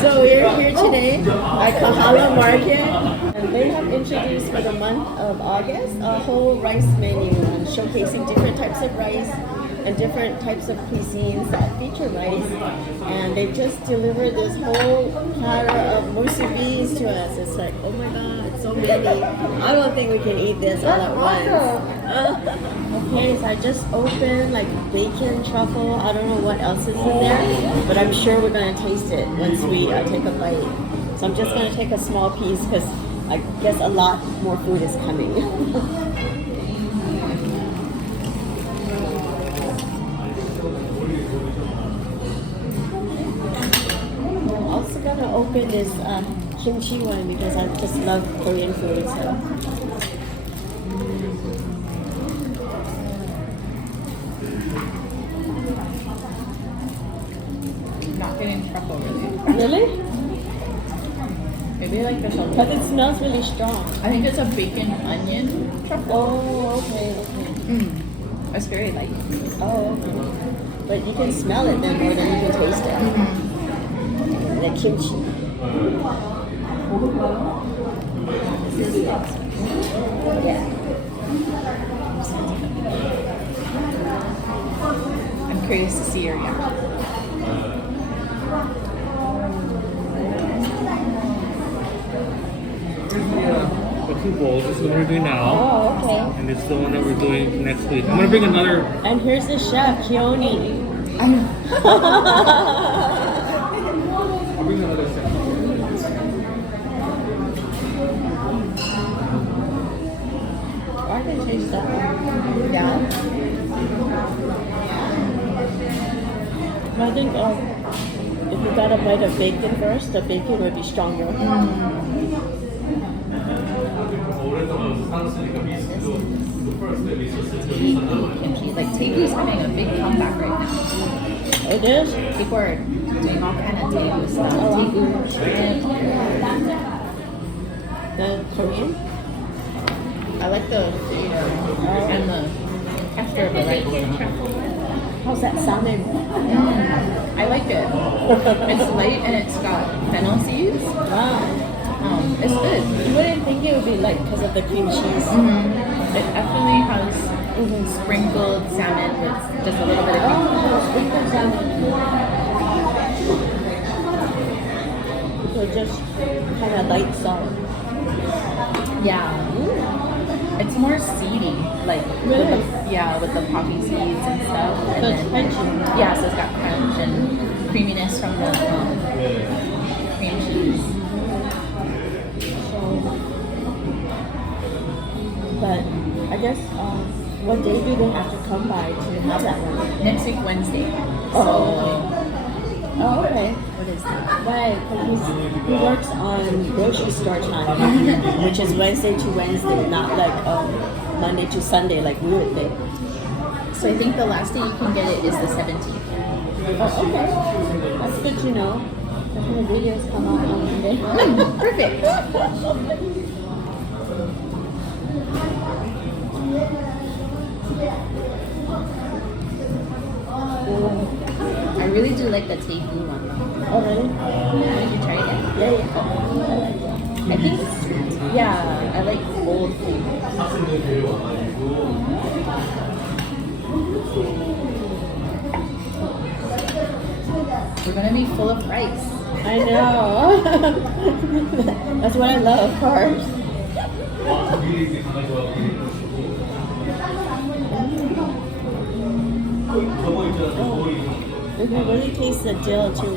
So we're here today at Kahala Market, and they have introduced for the month of August a whole rice menu and showcasing different types of rice and different types of cuisines that feature rice. And they just delivered this whole platter of musubis to us. It's like, oh my god, so many. I don't think we can eat this all at once. Okay, so I just opened like bacon, truffle. I don't know what else is in there, but I'm sure we're gonna taste it once we take a bite. So I'm just gonna take a small piece because I guess a lot more food is coming. I'm also gonna open this kimchi one because I just love Korean food. So. Not getting truffle really. Really? Maybe like there's a But it smells really strong. I think it's a bacon onion truffle. Oh, okay. It's very light. Oh, okay. But you can smell it then more than you can taste it. The kimchi. Yeah. I'm curious to see your reaction. The two bowls. This is what we're doing now. Oh, okay. And this is the one that we're doing next week. I'm gonna bring another. And here's the chef, Keone. I'll bring another set. I can taste that one. Yeah. I think if you got a bite of bacon first, the bacon would be stronger. Kimchi. Like taegu is having a big comeback right now. It is? People are doing all kind of taegu stuff. Taegu shrimp. The Korean? I like the and the texture of the rice. How's that salmon? I like it. It's light and it's got fennel seeds. Wow. It's good. You wouldn't think it would be light because of the cream cheese. It definitely has sprinkled salmon with just a little bit of cream. Oh, sprinkled salmon. So just kind of light salt. Yeah. It's more seedy, like Really? with the poppy seeds and stuff. So And it's then, crunchy. yeah, so it's got crunch and creaminess from the cream cheese. But I guess what day do they have to come by to have that one? Next week, Wednesday. Oh, okay. What is that? Right, because he works on grocery store time, which is Wednesday to Wednesday, not like Monday to Sunday like we would think. So I think the last day you can get it is the 17th. Oh, okay. That's good to know. That's when the videos come out on Monday. Perfect. I really do like the taegu one. Oh, really? Did you try it? Yeah, yeah. I think it's, yeah, I like old food. We're gonna be full of rice. I know. That's what I love, carbs. You can really taste the dill too.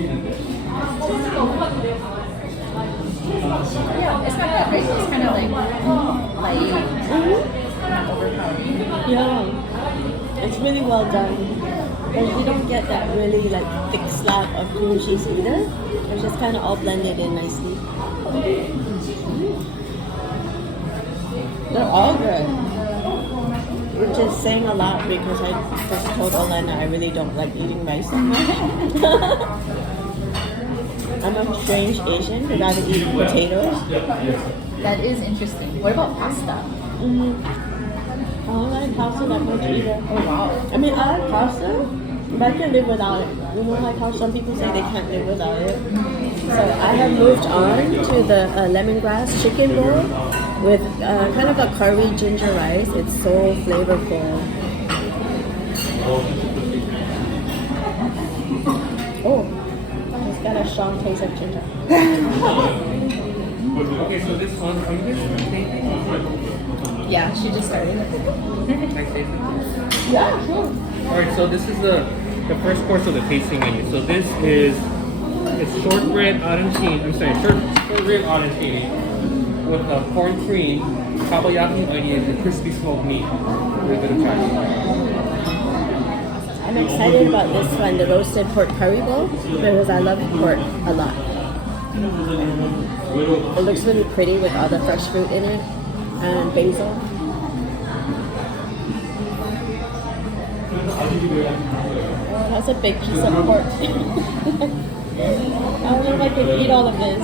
Yeah, it's not that rich. It's kind of like light, not overpowering. Yeah, it's really well done. But you don't get that really like thick slab of cream cheese either. It's just kind of all blended in nicely. They're all good. Which is saying a lot because I just told Olena I really don't like eating rice that much. I'm a strange Asian who rather eat potatoes. That is interesting. What about pasta? I don't like pasta that much either. Oh wow. I mean, I like pasta, but I can live without it. You know, like how some people say they can't live without it. So I have moved on to the lemongrass chicken bowl with kind of a curry ginger rice. It's so flavorful. Oh, it's got a strong taste of ginger. Okay, so this one, are you guys tasting? Yeah, she just started. Can I taste it? Yeah, sure. Alright, so this is the first course of the tasting menu. So this is it's shortbread arancini. I'm sorry, shortbread arancini with corn cream, takoyaki onions, and crispy smoked meat with a bit of chutney. I'm excited about this one, the roasted pork curry bowl, because I love pork a lot. It looks really pretty with all the fresh fruit in it and basil. Oh, that's a big piece of pork. I don't know if I can eat all of this.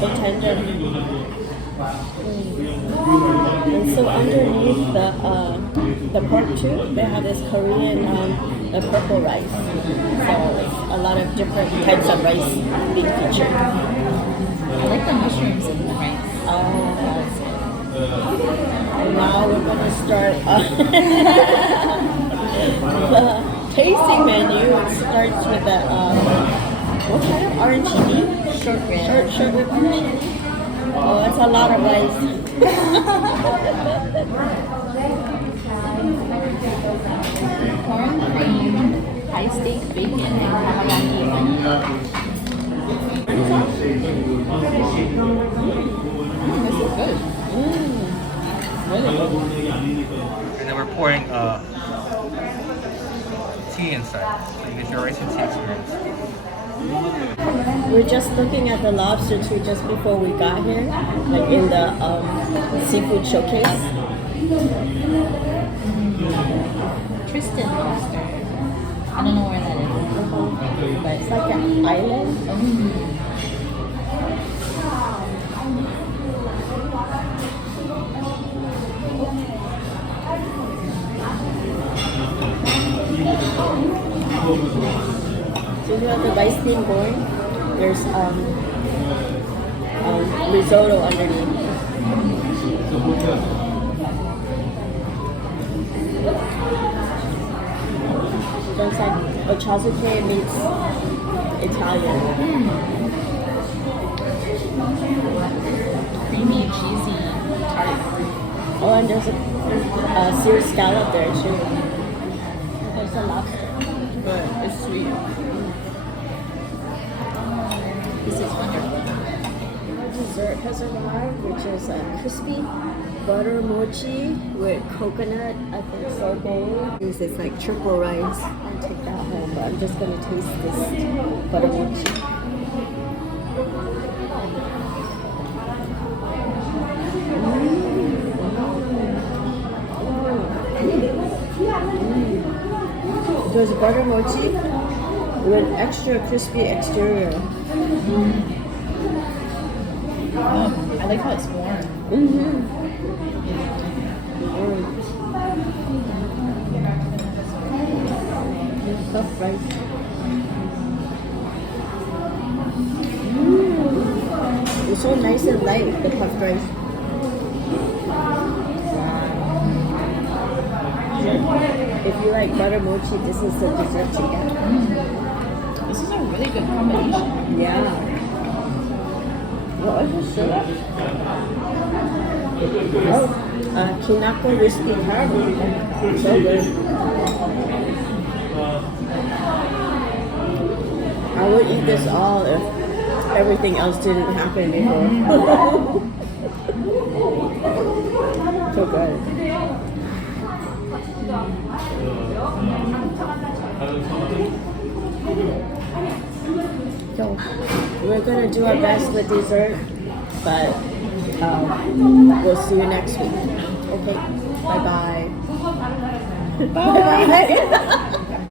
So tender. And so underneath the pork too, they have this Korean the purple rice. So it's a lot of different types of rice being featured. I like the mushrooms in the rice. And now we're gonna start the tasting menu. It starts with the what kind of arancini? Shortbread. Shortbread arancini. Oh, that's a lot of rice. Corn cream, high steak bacon, and takoyaki onion. This is good. And then we're pouring tea inside. So you get your rice and tea experience. We're just looking at the lobster too just before we got here, like in the seafood showcase. Tristan lobster. I don't know where that is. But it's like an island. So you have the rice bean going. There's risotto underneath. So it's like ochazuke meets Italian. Creamy, cheesy, tart. Oh, and there's a seared scallop there too. There's a lobster. But it's sweet. This is wonderful. Dessert has arrived, which is a crispy butter mochi with coconut. I think sorbet. It's like triple rice. I'll take that home, but I'm just gonna taste this butter mochi. There's butter mochi with extra crispy exterior. Oh, I like how it's warm. Puffed rice. It's so nice and light, the puffed rice. If you like butter mochi, this is the dessert to get. This is a really good combination. Yeah. What was the syrup? Oh, kinako whiskey caramel. So good. I would eat this all if everything else didn't happen before. So good. So we're gonna do our best with dessert, but we'll see you next week. Okay, bye bye. Bye bye.